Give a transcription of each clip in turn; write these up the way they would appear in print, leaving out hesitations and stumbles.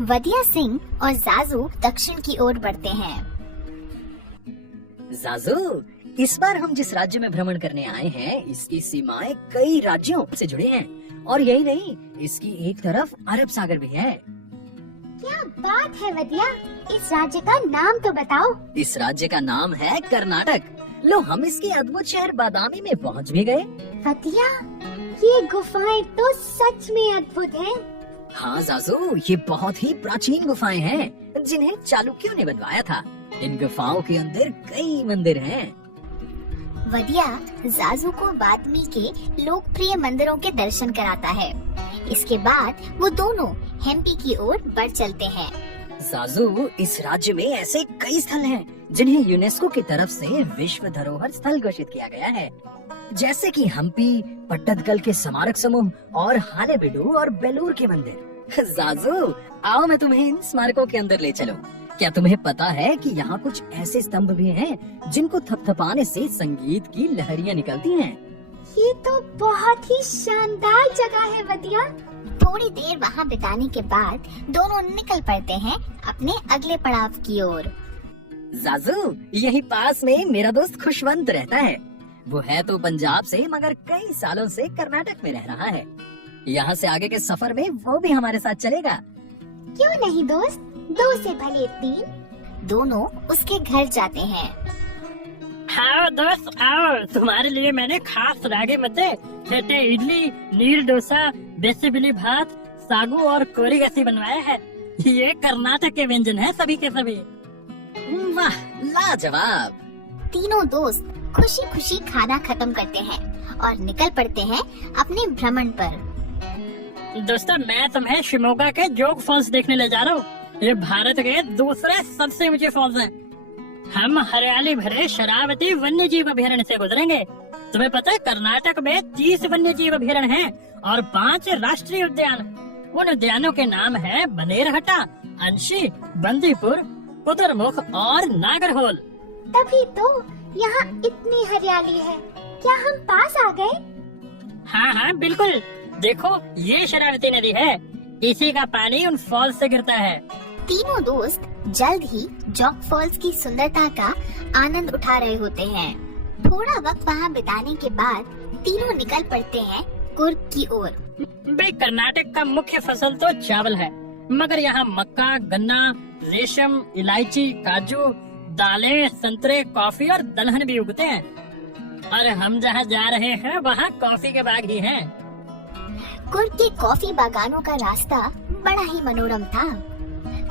वदिया सिंह और जाजू दक्षिण की ओर बढ़ते हैं। जाजू, इस बार हम जिस राज्य में भ्रमण करने आए हैं, इसकी सीमाएं कई राज्यों से जुड़ी हैं। और यही नहीं, इसकी एक तरफ अरब सागर भी है। क्या बात है वदिया, इस राज्य का नाम तो बताओ। इस राज्य का नाम है कर्नाटक। लो, हम इसके अद्भुत शहर बादामी में पहुंच भी गए। वदिया, ये गुफाएं तो सच में अद्भुत हैं। हाँ जाजू, ये बहुत ही प्राचीन गुफाएं हैं जिन्हें चालुक्यों ने बनवाया था। इन गुफाओं के अंदर कई मंदिर हैं। वदिया जाजू को बादामी के लोकप्रिय मंदिरों के दर्शन कराता है। इसके बाद वो दोनों हेम्पी की ओर बढ़ चलते हैं। जाजू, इस राज्य में ऐसे कई स्थल हैं जिन्हें यूनेस्को की तरफ से विश्व धरोहर स्थल घोषित किया गया है, जैसे कि हम्पी, पट्टदकल के स्मारक समूह और हालेबिडु और बेलूर के मंदिर। जाजू, आओ मैं तुम्हें इन स्मारकों के अंदर ले चलूं। क्या तुम्हें पता है कि यहाँ कुछ ऐसे स्तंभ भी हैं जिनको थपथपाने से संगीत की लहरियाँ निकलती हैं? ये तो बहुत ही शानदार जगह है वदिया। थोड़ी देर वहाँ बिताने के बाद दोनों निकल पड़ते हैं अपने अगले पड़ाव की ओर। जाजू, यही पास में मेरा दोस्त खुशवंत रहता है। वो है तो पंजाब से, मगर कई सालों से कर्नाटक में रह रहा है। यहाँ से आगे के सफर में वो भी हमारे साथ चलेगा। क्यों नहीं दोस्त, 2 से भले 3। दोनों उसके घर जाते हैं। आओ दोस्त आओ, तुम्हारे लिए मैंने खास रागे मते फेटे इडली, नील डोसा, बेसिबिली भात, सागू और कोरीगसी बनवाया है। ये कर्नाटक के व्यंजन हैं सभी के सभी। वाह, लाजवाब। तीनों दोस्त खुशी खुशी खाना खत्म करते हैं और निकल पड़ते हैं अपने भ्रमण पर। दोस्तों, मैं तुम्हें शिमोगा के जोग फॉल्स देखने ले जा रहा हूँ। ये भारत के दूसरे सबसे ऊंचे फॉल्स हैं। हम हरियाली भरे शरावती वन्य जीव अभयारण्य से गुजरेंगे। तुम्हें पता है, कर्नाटक में 30 वन्य जीव अभयारण्य हैं और 5 राष्ट्रीय उद्यान। उन उद्यानों के नाम है बनेरहट्टा, अंशी, बंदीपुर, कुतरमुख और नागरहोल। तभी तो यहाँ इतनी हरियाली है। क्या हम पास आ गए? हाँ बिल्कुल। देखो, ये शरावती नदी है। इसी का पानी उन फॉल्स से गिरता है। तीनों दोस्त जल्द ही जॉग फॉल्स की सुंदरता का आनंद उठा रहे होते हैं। थोड़ा वक्त वहाँ बिताने के बाद तीनों निकल पड़ते हैं कुर्ग की ओर। भाई, कर्नाटक का मुख्य फसल तो चावल है, मगर यहाँ मक्का, गन्ना, रेशम, इलायची, काजू, दालें, संतरे, कॉफी और दलहन भी उगते हैं। और हम जहाँ जा रहे हैं वहाँ कॉफी के बाग ही हैं। कुर्ग के कॉफी बागानों का रास्ता बड़ा ही मनोरम था।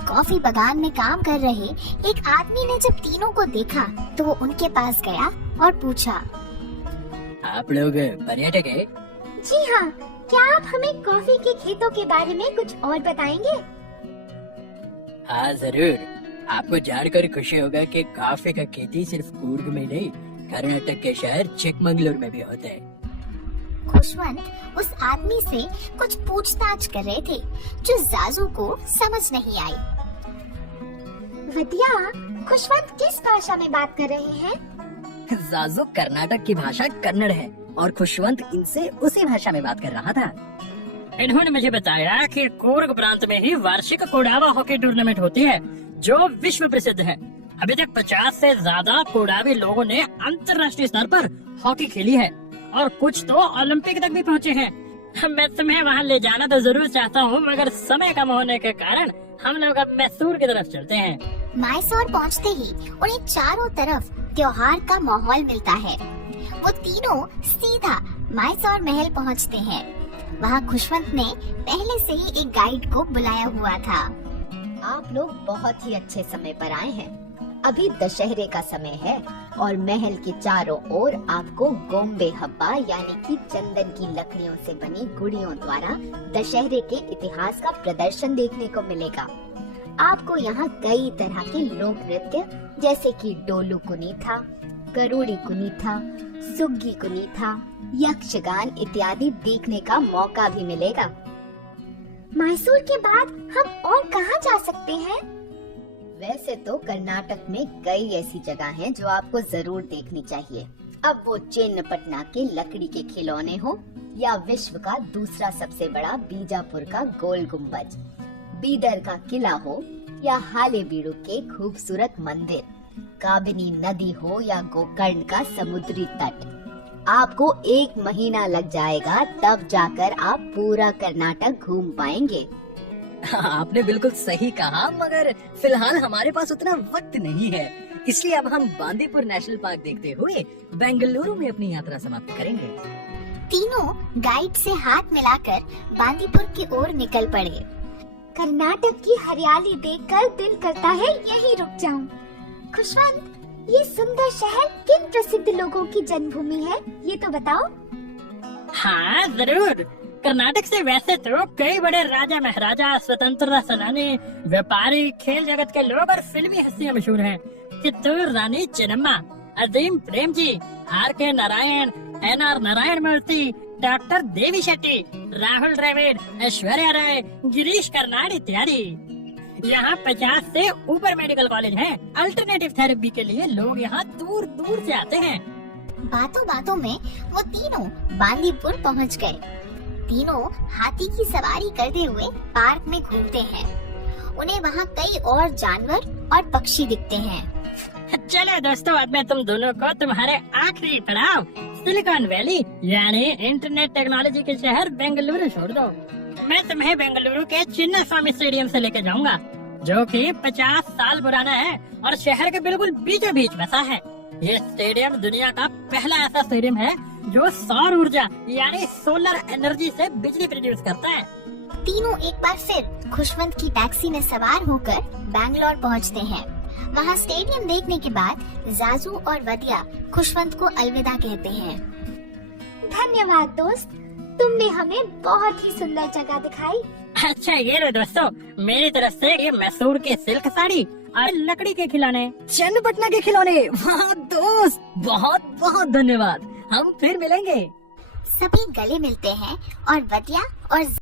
कॉफी बागान में काम कर रहे एक आदमी ने जब तीनों को देखा तो वो उनके पास गया और पूछा, आप लोग पर्यटक हैं? जी हाँ, क्या आप हमें कॉफी के खेतों के बारे में कुछ और बताएंगे? हाँ जरूर। आपको जानकर खुशी होगा कि कॉफी का खेती सिर्फ कुर्ग में नहीं, कर्नाटक के शहर चिकमंगलुर में भी होता है। खुशवंत उस आदमी से कुछ पूछताछ कर रहे थे जो जाजू को समझ नहीं आई। वदिया, खुशवंत किस भाषा में बात कर रहे हैं? जाजू, कर्नाटक की भाषा कन्नड़ है और खुशवंत इनसे उसी भाषा में बात कर रहा था। इन्होंने मुझे बताया कि कुर्ग प्रांत में ही वार्षिक कोडावा हॉकी टूर्नामेंट होती है जो विश्व प्रसिद्ध है। अभी तक 50 से ज्यादा कोडावी लोगों ने अंतर्राष्ट्रीय स्तर पर हॉकी खेली है और कुछ तो ओलंपिक तक भी पहुँचे हैं। मैं तुम्हें वहाँ ले जाना तो जरूर चाहता हूँ, मगर समय कम होने के कारण हम लोग अब मैसूर की तरफ चलते हैं। मैसूर पहुँचते ही उन्हें चारों तरफ त्योहार का माहौल मिलता है। वो तीनों सीधा मैसूर महल पहुँचते हैं। वहाँ खुशवंत ने पहले से ही एक गाइड को बुलाया हुआ था। आप लोग बहुत ही अच्छे समय पर आए हैं। अभी दशहरे का समय है और महल के चारों ओर आपको गोम्बे हब्बा यानी कि चंदन की लकड़ियों से बनी गुड़ियों द्वारा दशहरे के इतिहास का प्रदर्शन देखने को मिलेगा। आपको यहाँ कई तरह के लोक नृत्य जैसे कि डोलू कुनीथा, गरुड़ी कुनीथा, सुग्गी कुनीथा, यक्षगान इत्यादि देखने का मौका भी मिलेगा। मैसूर के बाद हम और कहाँ जा सकते हैं? वैसे तो कर्नाटक में कई ऐसी जगह हैं जो आपको जरूर देखनी चाहिए। अब वो चेन्नपटना के लकड़ी के खिलौने हो या विश्व का दूसरा सबसे बड़ा बीजापुर का गोल गुम्बज, बीदर का किला हो या हालेबीडु के खूबसूरत मंदिर, काबिनी नदी हो या गोकर्ण का समुद्री तट, आपको 1 महीना लग जाएगा, तब जाकर आप पूरा कर्नाटक घूम पाएंगे। आपने बिल्कुल सही कहा, मगर फिलहाल हमारे पास उतना वक्त नहीं है, इसलिए अब हम बांदीपुर नेशनल पार्क देखते हुए बेंगलुरु में अपनी यात्रा समाप्त करेंगे। तीनों गाइड से हाथ मिलाकर बांदीपुर की ओर निकल पड़े। कर्नाटक की हरियाली देखकर दिल करता है यहीं रुक जाऊं। खुशवंत, ये सुंदर शहर किन प्रसिद्ध लोगों की जन्मभूमि है, ये तो बताओ। हाँ जरूर, कर्नाटक से वैसे तो कई बड़े राजा महाराजा, स्वतंत्रता सेनानी, व्यापारी, खेल जगत के लोग और फिल्मी हस्तियां मशहूर हैं। चित्तूर रानी चेन्नम्मा, अजीम प्रेम जी, R.K. नारायण, N.R. नारायण मूर्ति, डॉक्टर देवी शेट्टी, राहुल द्रविड़, ऐश्वर्या राय, गिरीश कर्नाड इत्यादि। यहाँ 50 से ऊपर मेडिकल कॉलेज हैं। अल्टरनेटिव थेरेपी के लिए लोग यहाँ दूर दूर से आते हैं। बातों बातों में वो तीनों बांदीपुर पहुंच गए। तीनों हाथी की सवारी करते हुए पार्क में घूमते हैं। उन्हें वहाँ कई और जानवर और पक्षी दिखते हैं। चलो दोस्तों, अब मैं तुम दोनों को तुम्हारे आखिरी पड़ाव सिलिकॉन वैली यानी इंटरनेट टेक्नोलॉजी के शहर बेंगलुरु छोड़ दो। मैं तुम्हें बेंगलुरु के चिन्ना स्वामी स्टेडियम से लेकर जाऊंगा, जो कि 50 साल पुराना है और शहर के बिल्कुल बीचों बीच बसा है। ये स्टेडियम दुनिया का पहला ऐसा स्टेडियम है जो सौर ऊर्जा यानी सोलर एनर्जी से बिजली प्रोड्यूस करता है। तीनों एक बार फिर खुशवंत की टैक्सी में सवार होकर बैंगलोर पहुंचते हैं। वहाँ स्टेडियम देखने के बाद जाजू और वदिया खुशवंत को अलविदा कहते हैं। धन्यवाद दोस्त, तुमने हमें बहुत ही सुंदर जगह दिखाई। अच्छा ये लो दोस्तों, मेरी तरफ से ये मैसूर के सिल्क साड़ी और लकड़ी के खिलौने। चन्नपटना के खिलौने, वाह दोस्त, बहुत बहुत धन्यवाद, हम फिर मिलेंगे। सभी गले मिलते हैं और वदिया और